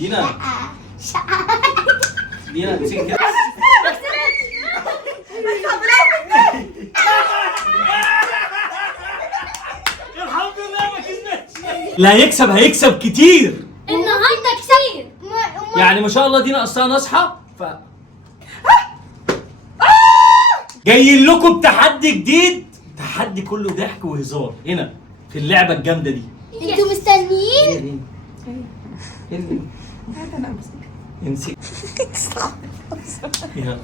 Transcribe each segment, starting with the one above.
دينا دينا امسكي كده. الحمد لله ما كسبتش. لا يكسب هيكسب كتير النهارده كتير. يعني ما شاء الله دينا اصلا ناصحه جايين لكم بتحدي جديد، تحدي كله ضحك وهزار هنا في اللعبه الجامده دي. انتوا مستنيين؟ امسك يلا.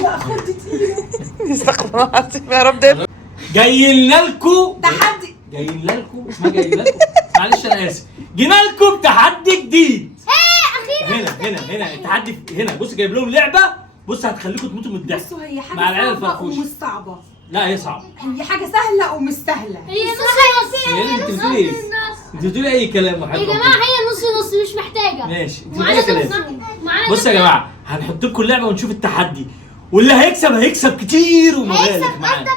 لا خد تقيله. استغفر الله العظيم يا رب. ده جايين لكم تحدي. جايين لكم مش ما جايين لكم، معلش انا اسف. جينا لكم بتحدي جديد. هنا التحدي هنا. بص جايب لهم لعبه، بص هتخليكم تموتوا من الضحك. بصوا هي حاجه مع العيال صعبه الفرفوش. ومش صعبه. لا هي صعبه. هي حاجه سهله ومش سهله. هي نص انت بتقولي ايه؟ انت بتقولي اي كلام وحاجه. يا جماعه هي نص مش محتاجه. ماشي انت معانا بتقولي نص. كلام. معانا بص يا جماعه هنحط لكم اللعبه ونشوف التحدي، واللي هيكسب كتير ومبالغ معانا.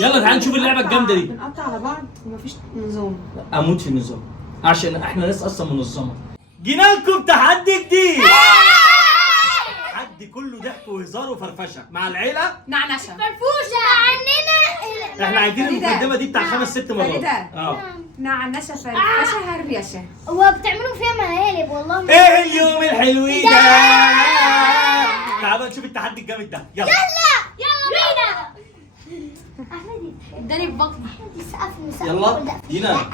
يلا تعالى نشوف اللعبه الجامده دي. بنقطع على بعض ومفيش نظام. اموت في النظام عشان احنا ناس اصلا منظمه. جينا لكم تحدي جديد. تحدي كله ضحك وهزار وفرفشه مع العيله. نعنشه. فرفوشه عننا. احنا عايزين المقدمه دي بتاع 5-6 مرات. فريدة. اه نعنشه فرفشه هريشه. وبتعملوا فيها مقالب والله. ايه اليوم الحلو ده. تعالوا نشوف التحدي الجامد ده. يلا بينا. اداني ببطني. يلا دينا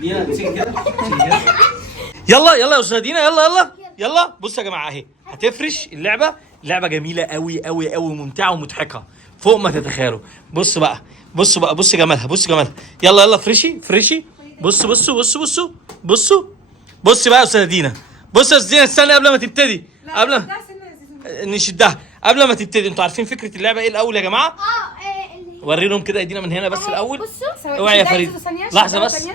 دينا امسكي كده. يلا يا استاذ دينا. يلا بصوا يا جماعه اهي هتفرش اللعبه جميله قوي وممتعه ومضحكه فوق ما تتخيلوا. بص جمالها. يلا فرشي. بص بقى يا استاذ دينا. استنى قبل ما تبتدي. نشدها قبل ما تبتدي. انتوا عارفين فكره اللعبه ايه الاول يا جماعه؟ وري لهم كده ايدينا من هنا بس الاول. اوعي يا فريد لحظه بس.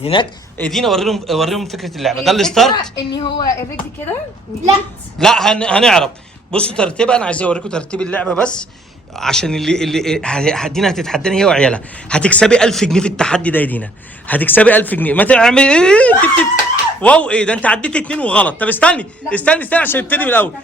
هناك ايدينا وريهم فكره اللعبه. ده الستارت. ان هو الرجل كده. لا هنعرف. بصوا ترتيبها. انا عايز اوريكم ترتيب اللعبه بس عشان اللي دينا هتتحداني هي وعيالها. هتكسبي 1000 جنيه في التحدي ده يا دينا. هتكسبي 1000 جنيه. ما تعمل ايه واو ايه ده انت عديت 2 وغلط. طب استني عشان نبتدي من الاول.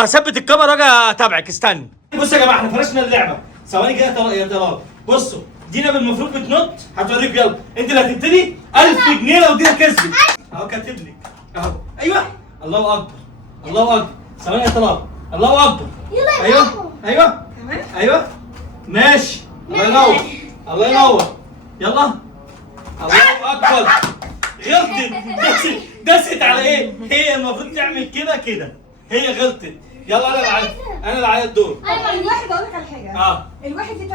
هثبت الكاميرا واجي اتابعك. استني. بصوا يا جماعه احنا فرشنا اللعبه. ثواني كده يا طلال. بصوا دينا بالمفروض بتنط. هتوريك. يلا انت اللي هتبتدي. 1000 جنيه لو دينا كسبت. اهو كاتب لك اهو. ايوه الله اكبر. ثواني يا طلال. الله اكبر. ايوه ايوه ماشي. الله ينور. يلا الله اكبر. غلطت. دست على ايه؟ هي المفروض تعمل كده. هي غلطت. يلا انا اللي عليا الدور. الواحد اقول لك على حاجه. الواحد ليه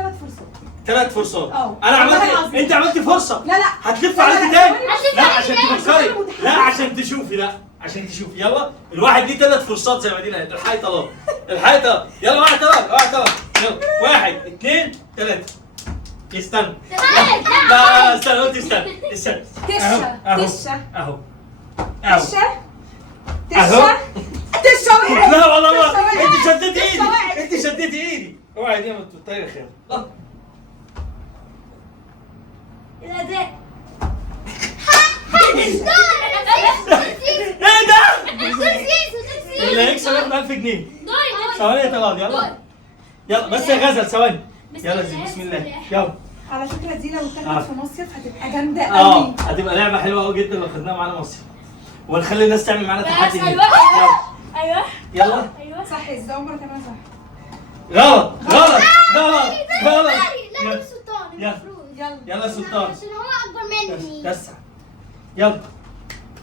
3 فرصات. انا والله عملت. العظيم. انت عملت فرصه. لا هتلف عليكي تاني. لا عشان تفكري. لا عشان تشوفي. يلا الواحد ليه 3 فرصات زي ما دي قالت. الحقي طلال. يلا واحد طلال. يلا 1 2 3. استنى. لا استنى قلت استنى. تشه. اهو تشه. لا والله ما انت شديتي ايدي. اوعي دي ما تطيري خير. الاداء. ايه ده؟ اللي هيكسب ياخد 1000 جنيه. ثواني يا طلال. يلا بس يا غزل ثواني. يلا بسم الله. يلا على فكره دي لو اتاخدت في مصيف هتبقى جامده قوي. هتبقى لعبه حلوه قوي جدا لو خدناها معانا مصيف. ونخلي الناس تعمل معانا تحدي. يلا صح. الزمره كمان صح. غلط. لا سلطان المفروض. يلا يا سلطان. عشان هو اكبر مني. تسع. يلا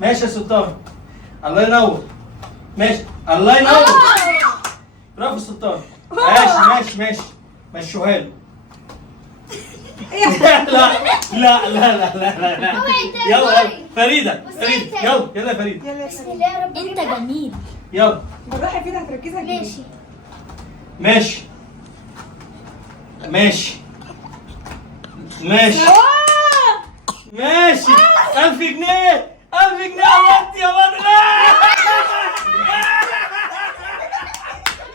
ماشي يا سلطان. الله ينور. ماشي الله ينور. برافو سلطان. ماشي مشوها له. لا يلا فريدة. يلا يا فريدة. بسم الله يا رب. انت جميل. يلا بالراحه كده هتركزها كده. ماشي 1000 جنيه. 1000 جنيه قربت يا بدر.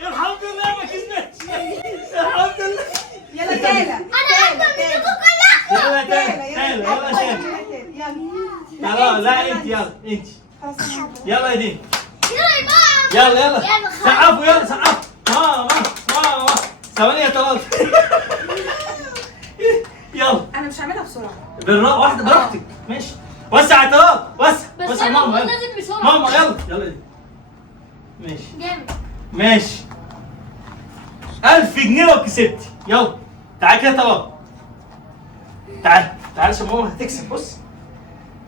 الحمد لله ما كسبتش. الحمد لله. يلا تعالى. انا اكبر منكم كلكم. يلا تعالى. يلا خلاص لا انت يلا انت خلاص أنا هعمل. يلا يا دين يلا يلا يلا سقفوا يلا سقفوا ماما ماما ثواني يا طلال يلا انا مش هعملها بسرعه. واحده براحتك ماشي وسع يا طلال وسع بس وسع انا ماما المفروض يلا لازم بسرعه. ماما يلا يلا يا دين ماشي جامد. ماشي 1000 جنيه لو كسبتي يلا تعالى كده طلال تعالى تعالى عشان ماما هتكسب بص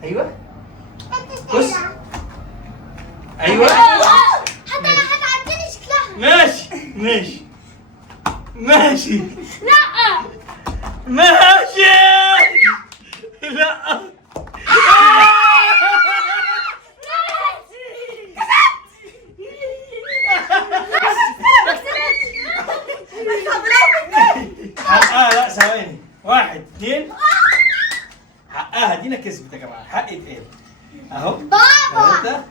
ايوه بص ايوه حتى انا هتعديني شكلها. ماشي ماشي ماشي لا ماشي لا حقها لا ثواني 1 2 حقها دينا كسبت يا جماعه حق اتقال اهو بابا 3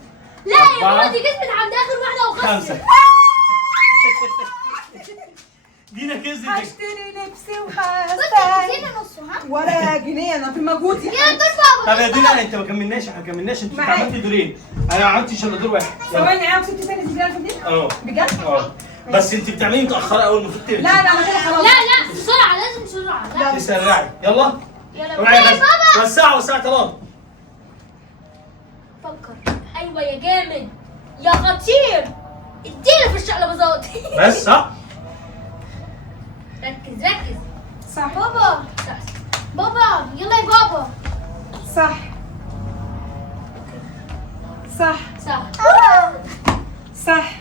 لا يا 4 ماما دي كسبت عند اخر واحده 5 وخسرت. دينا كسبت هشتري لبس بص وهستنى ادينا نصه ها. ولا جنيه انا بمجهودي. يا دور بابا. طب يا دينا انت ما كملناش احنا ما كملناش انت معاك. عملت دورين انا ما عملتش الا دور واحد يلا. ثواني انا وصلت تاني تجيب 1000 جنيه اه بجد؟ اه بس انت بتعملي متاخره قوي المفروض لا لا انا كده خلاص. لا بسرعه لازم بسرعه. لا تسرعي يلا يلا اوعي يا يا غزل بابا. وسع طلال فكر. ايوه يا جامد يا خطير. اديله في الشقلباظات. بس صح ركز صح بابا. بابا يلا يا بابا. صح صح صح. صح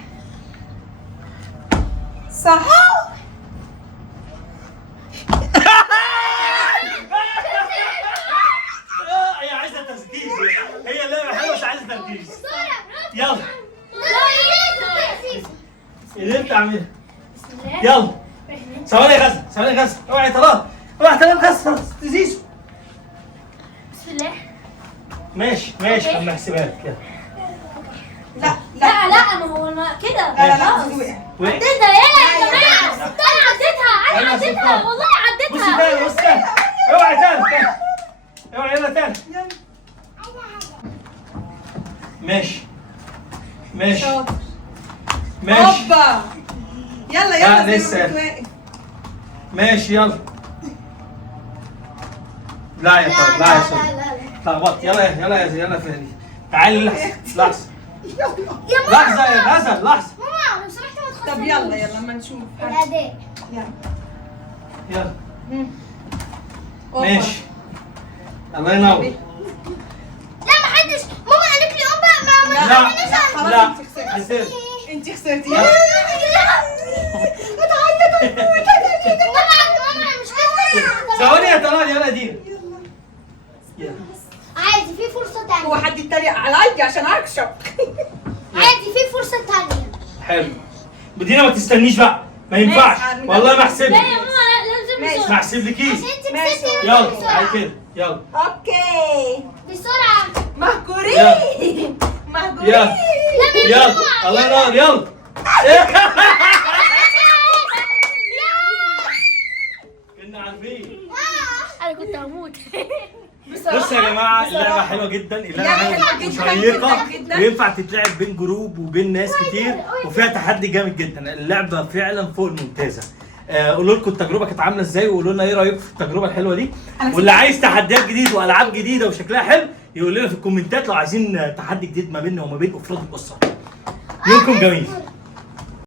صح هي عايزه تركيز هي اللعبه حلوه بس عايزه تركيز يلا اللي انت عاملها يلا ثواني يا غزل ثواني يا غزل اوعي يا طلال اوعي يا طلال غزل تزيزو بسم الله. ماشي اما احسبها لك يلا لا لا ما هو ما كده. لا لا خلاص. دي وقع. وقع. عديتها يا لا، جماعه. لا. انا عديتها أيوة، عديتها سلطان. والله بصي عديتها. تاني بصي تاني اوعي تاني اوعي يلا تاني يلا. ماشي شاطر. ماشي هوبا يلا لا، يلا زي لسه. ما كنت واقف. ماشي يلا لا يا طلال لا يا سلطان اتلخبطت يلا فهري تعالي لحظه يا ماما. لحظه يا غزل لحظه ماما لو سمحتي ما تخسريش. طب يلا اما نشوف. الاداء. يلا يلا هوبا. ماشي الله ينور لا ما حدش. ماما قالت لي قوم بقى ما لا خلاص لا انت خسرتي. حسيت انت خسرتي. لا. ماما مش كده. ثواني يا طلال يلا دينا يلا عادي في فرصة هو تانية. حد يتريق عليا عشان اكشف. عادي في فرصة تانية. حلو بدينا ما تستنيش بقى ما ينفعش ماشي. والله ما احسب لا يا لك ماما لازم ماشي. ما بسرعة. احسبلكيش عشان انت ماشي. كسبتي يلا لازم تعالي بسرعة. كده يلا اوكي بسرعة. مهجورين مهجورين. يلا يلا الله ينور يلا كنا عارفين انا كنت هموت. بصوا يا جماعه اللعبه حلوه جدا اللعبه اللعبة حلوه حلوة جدا وشيقه جدا جدا. وينفع تتلعب بين جروب وبين ناس كتير وفيها تحدي جامد جدا اللعبه فعلا فوق الممتازه قولوا لكم التجربه كانت عامله ازاي وقولوا لنا ايه رايكم في التجربه الحلوه دي واللي عايز تحديات جديده والعاب جديده وشكلها حلو يقول لنا في الكومنتات لو عايزين تحدي جديد ما بيننا وما بين افراد الاسره يومكم جميل